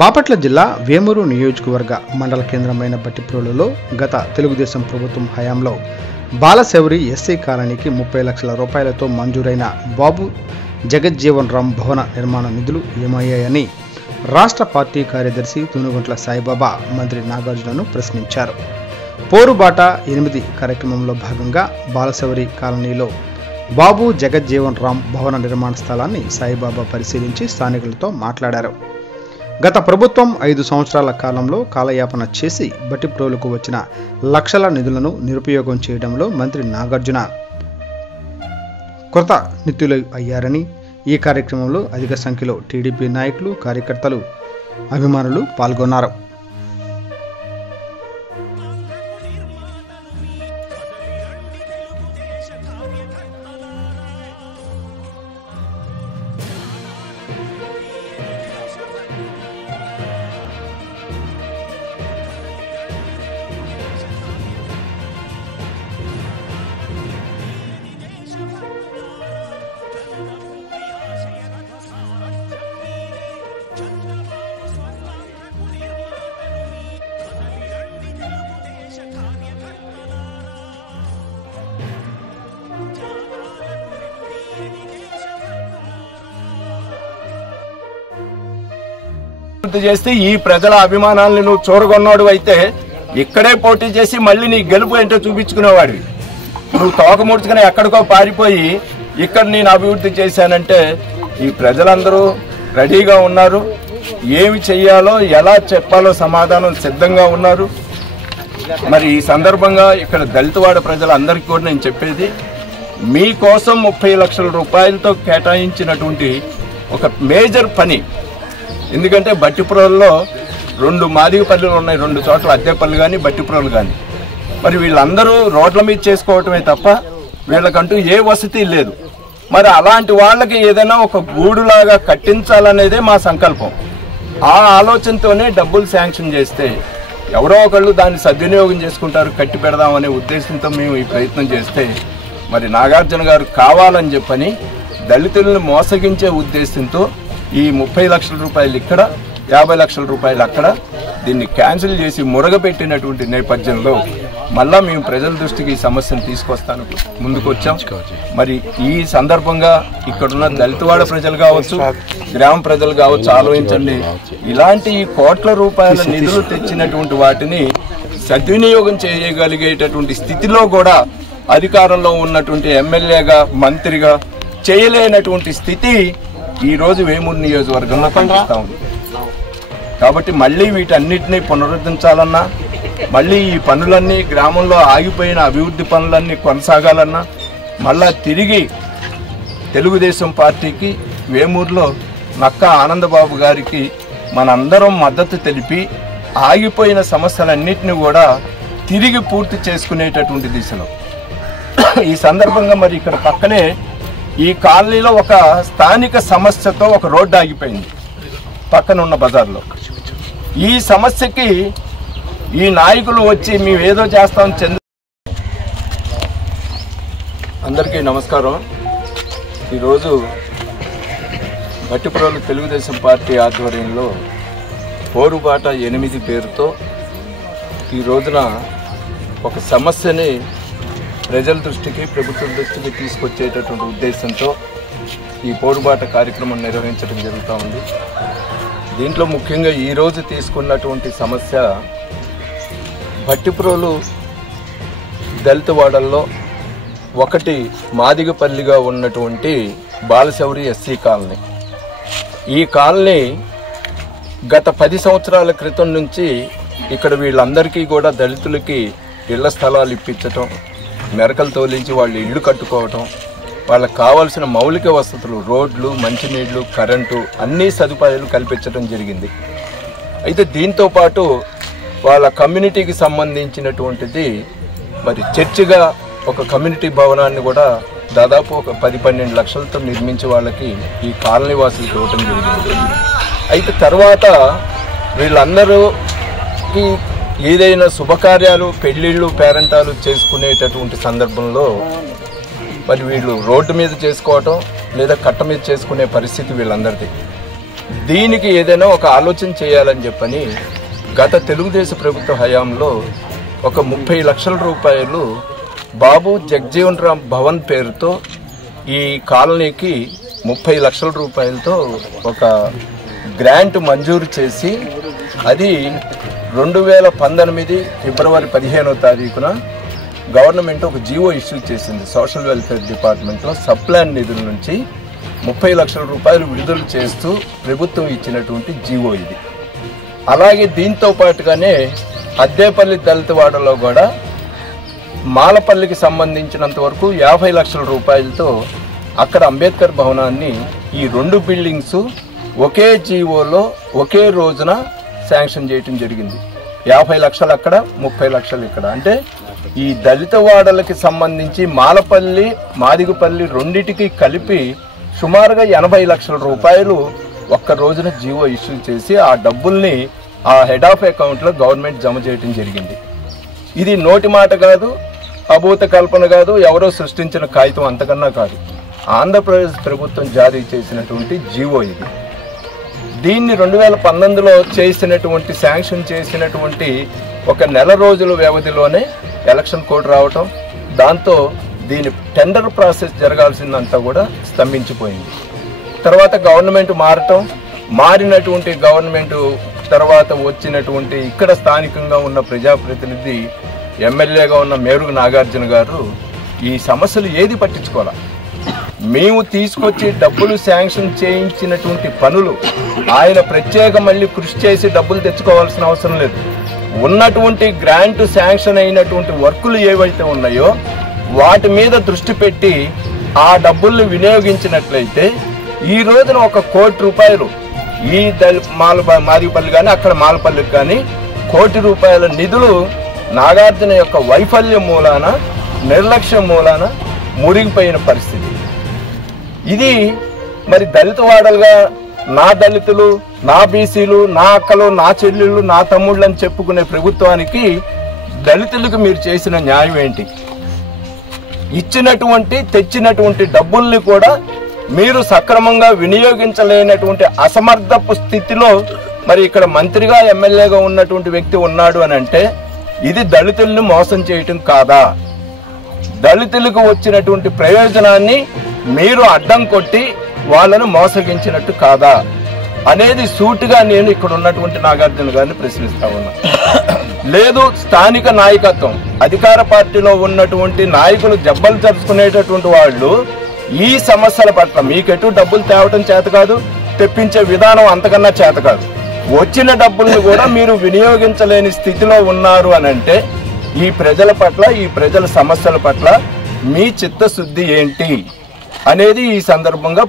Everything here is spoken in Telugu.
బాపట్ల జిల్లా వేమూరు నియోజకవర్గ మండల కేంద్రమైన బట్టిప్రోలులో గత తెలుగుదేశం ప్రభుత్వం హయాంలో బాలశౌరి ఎస్సీ కాలనీకి 30 లక్షల రూపాయలతో మంజూరైన బాబు జగజ్జీవన్ రామ్ భవన నిర్మాణ నిధులు ఏమయ్యాయని రాష్ట్ర పార్టీ కార్యదర్శి తునుగుంట్ల సాయిబాబా మంత్రి నాగార్జునను ప్రశ్నించారు. పోరుబాట 8 కార్యక్రమంలో భాగంగా బాలశౌరి కాలనీలో బాబు జగజ్జీవన్ రామ్ భవన నిర్మాణ స్థలాన్ని సాయిబాబా పరిశీలించి స్థానికులతో మాట్లాడారు. గత ప్రభుత్వం 5 సంవత్సరాల కాలంలో కాలయాపన చేసి బట్టిప్రోలుకు వచ్చిన లక్షల నిధులను నిరుపయోగం చేయడంలో మంత్రి నాగార్జున కృతనిత్యులు అయ్యారని, ఈ కార్యక్రమంలో అధిక సంఖ్యలో టీడీపీ నాయకులు, కార్యకర్తలు, అభిమానులు పాల్గొన్నారు. చేస్తే ఈ ప్రజల అభిమానాలను నువ్వు చూరగొన్నాడు అయితే ఇక్కడే పోటీ చేసి మళ్ళీ నీ గెలుపు ఏంటో చూపించుకునేవాడివి. నువ్వు తోక ముడుచుకుని ఎక్కడికో పారిపోయి ఇక్కడ నేను అభివృద్ధి చేశానంటే ఈ ప్రజలందరూ రెడీగా ఉన్నారు. ఏమి చెయ్యాలో ఎలా చెప్పాలో సమాధానం సిద్ధంగా ఉన్నారు. మరి ఈ సందర్భంగా ఇక్కడ దళితవాడ ప్రజలందరికీ కూడా నేను చెప్పేది, మీకోసం 30 లక్షల రూపాయలతో కేటాయించినటువంటి ఒక మేజర్ పని. ఎందుకంటే బట్టిప్రోలులో 2 మాదిగ పల్లెలు ఉన్నాయి, 2 చోట్ల అద్దెపల్లి కానీ బట్టిప్రోలు కానీ. మరి వీళ్ళందరూ రోడ్ల మీద చేసుకోవటమే తప్ప వీళ్ళకంటూ ఏ వసతి లేదు. మరి అలాంటి వాళ్ళకి ఏదైనా ఒక గూడులాగా కట్టించాలనేదే మా సంకల్పం. ఆ ఆలోచనతోనే డబ్బులు శాంక్షన్ చేస్తే ఎవరో ఒకళ్ళు దాన్ని సద్వినియోగం చేసుకుంటారు, కట్టి పెడదామనే ఉద్దేశంతో మేము ఈ ప్రయత్నం చేస్తే మరి నాగార్జున గారు కావాలని చెప్పని దళితులను మోసగించే ఉద్దేశంతో ఈ 30 లక్షల రూపాయలు ఇక్కడ, 50 లక్షల రూపాయలు అక్కడ దీన్ని క్యాన్సిల్ చేసి మురగపెట్టినటువంటి నేపథ్యంలో మళ్ళా మేము ప్రజల దృష్టికి ఈ సమస్యను తీసుకొస్తాను ముందుకు వచ్చాం. మరి ఈ సందర్భంగా ఇక్కడున్న దళితవాడ ప్రజలు కావచ్చు, గ్రామ ప్రజలు కావచ్చు, ఆలోచించండి. ఇలాంటి ఈ కోట్ల రూపాయల నిధులు తెచ్చినటువంటి వాటిని సద్వినియోగం చేయగలిగేటటువంటి స్థితిలో కూడా అధికారంలో ఉన్నటువంటి ఎమ్మెల్యేగా, మంత్రిగా చేయలేనటువంటి స్థితి ఈ రోజు వేమూరు నియోజకవర్గంలో కనిపిస్తా ఉంది. కాబట్టి మళ్ళీ వీటన్నిటినీ పునరుద్ధరించాలన్నా, మళ్ళీ ఈ పనులన్నీ గ్రామంలో ఆగిపోయిన అభివృద్ధి పనులన్నీ కొనసాగాలన్నా, మళ్ళా తిరిగి తెలుగుదేశం పార్టీకి వేమూరులో నక్క ఆనందబాబు గారికి మనందరం మద్దతు తెలిపి ఆగిపోయిన సమస్యలన్నింటినీ కూడా తిరిగి పూర్తి చేసుకునేటటువంటి దిశలో ఈ సందర్భంగా మరి ఇక్కడ పక్కనే ఈ కాలనీలో ఒక స్థానిక సమస్యతో ఒక రోడ్డు ఆగిపోయింది పక్కన ఉన్న బజార్లో. ఈ సమస్యకి ఈ నాయకులు వచ్చి మేము ఏదో చేస్తాం. అందరికీ నమస్కారం. ఈరోజు బట్టిప్రోలు తెలుగుదేశం పార్టీ ఆధ్వర్యంలో పోరుబాట 8 పేరుతో ఈ రోజున ఒక సమస్యని ప్రజల దృష్టికి, ప్రభుత్వం దృష్టికి తీసుకొచ్చేటటువంటి ఉద్దేశంతో ఈ పోరుబాట కార్యక్రమం నిర్వహించడం జరుగుతూ ఉంది. దీంట్లో ముఖ్యంగా ఈరోజు తీసుకున్నటువంటి సమస్య బట్టిప్రోలు దళితవాడల్లో ఒకటి మాదిగపల్లిగా ఉన్నటువంటి బాలశౌరి ఎస్సీ కాలనీ. ఈ కాలనీ గత 10 సంవత్సరాల క్రితం నుంచి ఇక్కడ వీళ్ళందరికీ కూడా దళితులకి ఇళ్ల స్థలాలు ఇప్పించటం, మెరకలు తోలించి వాళ్ళు ఇళ్ళు కట్టుకోవటం, వాళ్ళకు కావాల్సిన మౌలిక వసతులు, రోడ్లు, మంచినీళ్లు, కరెంటు అన్ని సదుపాయాలు కల్పించడం జరిగింది. అయితే దీంతో పాటు వాళ్ళ కమ్యూనిటీకి సంబంధించినటువంటిది మరి చర్చిగా ఒక కమ్యూనిటీ భవనాన్ని కూడా దాదాపు ఒక 10-12 లక్షలతో నిర్మించి వాళ్ళకి ఈ కాలనీ వాసులకు ఇవ్వటం జరిగింది. అయితే తర్వాత వీళ్ళందరూకి ఏదైనా శుభకార్యాలు, పెళ్లిళ్ళు, పేరంటాలు చేసుకునేటటువంటి సందర్భంలో మరి వీళ్ళు రోడ్డు మీద చేసుకోవటం లేదా కట్ట మీద చేసుకునే పరిస్థితి వీళ్ళందరిది. దీనికి ఏదైనా ఒక ఆలోచన చేయాలని చెప్పని గత తెలుగుదేశం ప్రభుత్వ హయాంలో ఒక 30 లక్షల రూపాయలు బాబు జగజీవన్ రామ్ భవన్ పేరుతో ఈ కాలనీకి 30 లక్షల రూపాయలతో ఒక గ్రాంట్ మంజూరు చేసి అది 2019 ఫిబ్రవరి 15వ తారీఖున గవర్నమెంట్ ఒక జీవో ఇష్యూ చేసింది. సోషల్ వెల్ఫేర్ డిపార్ట్మెంట్లో సబ్ప్లాన్ నిధుల నుంచి 30 లక్షల రూపాయలు విడుదల చేస్తూ ప్రభుత్వం ఇచ్చినటువంటి జీవో ఇది. అలాగే దీంతో పాటుగానే అద్దేపల్లి దళితవాడలో కూడా మాలపల్లికి సంబంధించినంత వరకు 50 లక్షల రూపాయలతో అక్కడ అంబేద్కర్ భవనాన్ని ఈ 2 బిల్డింగ్స్ ఒకే జీవోలో ఒకే రోజున శాంక్షన్ చేయటం జరిగింది. 50 లక్షలు అక్కడ, 30 లక్షలు ఇక్కడ. అంటే ఈ దళితవాడలకి సంబంధించి మాలపల్లి మాదిగపల్లి రెండిటికి కలిపి సుమారుగా 80 లక్షల రూపాయలు ఒక్క రోజున జీవో ఇష్యూ చేసి ఆ డబ్బుల్ని ఆ హెడ్ ఆఫ్ అకౌంట్లో గవర్నమెంట్ జమ చేయటం జరిగింది. ఇది నోటి మాట కాదు, అభూత కల్పన కాదు, ఎవరో సృష్టించిన కాగితం అంతకన్నా కాదు. ఆంధ్రప్రదేశ్ ప్రభుత్వం జారీ చేసినటువంటి జీవో ఇది. దీన్ని 2019లో చేసినటువంటి శాంక్షన్ చేసినటువంటి ఒక నెల రోజుల వ్యవధిలోనే ఎలక్షన్ కోడ్ రావటం, దాంతో దీని టెండర్ ప్రాసెస్ జరగాల్సిందంతా కూడా స్తంభించిపోయింది. తర్వాత గవర్నమెంట్ మారటం, మారినటువంటి గవర్నమెంట్ తర్వాత వచ్చినటువంటి ఇక్కడ స్థానికంగా ఉన్న ప్రజాప్రతినిధి ఎమ్మెల్యేగా ఉన్న మేరుగు నాగార్జున గారు ఈ సమస్యలు ఏది పట్టించుకోవాలి. మేము తీసుకొచ్చి డబ్బులు శాంక్షన్ చేయించినటువంటి పనులు ఆయన ప్రత్యేక మళ్ళీ కృషి చేసి డబ్బులు తెచ్చుకోవాల్సిన అవసరం లేదు. ఉన్నటువంటి గ్రాంట్ శాంక్షన్ అయినటువంటి వర్కులు ఏవైతే ఉన్నాయో వాటి మీద దృష్టి పెట్టి ఆ డబ్బుల్ని వినియోగించినట్లయితే ఈ రోజున 1 కోటి రూపాయలు ఈ మాదిగపల్లి కానీ అక్కడ మాలపల్లికి కానీ 1 కోటి రూపాయల నిధులు నాగార్జున యొక్క వైఫల్యం మూలాన, నిర్లక్ష్యం మూలాన మురిగిపోయిన పరిస్థితి. ఇది మరి దళితవాడలుగా నా దళితులు, నా బీసీలు, నా అక్కలు, నా చెల్లెళ్ళు, నా తమ్ముళ్ళు అని చెప్పుకునే ప్రభుత్వానికి దళితులకు మీరు చేసిన న్యాయం ఏంటి? ఇచ్చినటువంటి తెచ్చినటువంటి డబ్బుల్ని కూడా మీరు సక్రమంగా వినియోగించలేనటువంటి అసమర్థపు స్థితిలో మరి ఇక్కడ మంత్రిగా ఎమ్మెల్యేగా ఉన్నటువంటి వ్యక్తి ఉన్నాడు అని అంటే ఇది దళితుల్ని మోసం చేయటం కాదా? దళితులకు వచ్చినటువంటి ప్రయోజనాన్ని మీరు అడ్డం కొట్టి వాళ్ళను మోసగించినట్టు కాదా అనేది సూటిగా నేను ఇక్కడ ఉన్నటువంటి నాగార్జున గారిని ప్రశ్నిస్తా ఉన్నా. లేదు, స్థానిక నాయకత్వం, అధికార పార్టీలో ఉన్నటువంటి నాయకులు జబ్బలు జరుపుకునేటటువంటి వాళ్ళు ఈ సమస్యల పట్ల మీకెటు డబ్బులు తేవటం చేత కాదు, తెప్పించే విధానం అంతకన్నా చేత కాదు. వచ్చిన డబ్బుల్ని కూడా మీరు వినియోగించలేని స్థితిలో ఉన్నారు అని అంటే ఈ ప్రజల పట్ల, ఈ ప్రజల సమస్యల పట్ల మీ చిత్తశుద్ధి ఏంటి అనేది ఈ సందర్భంగా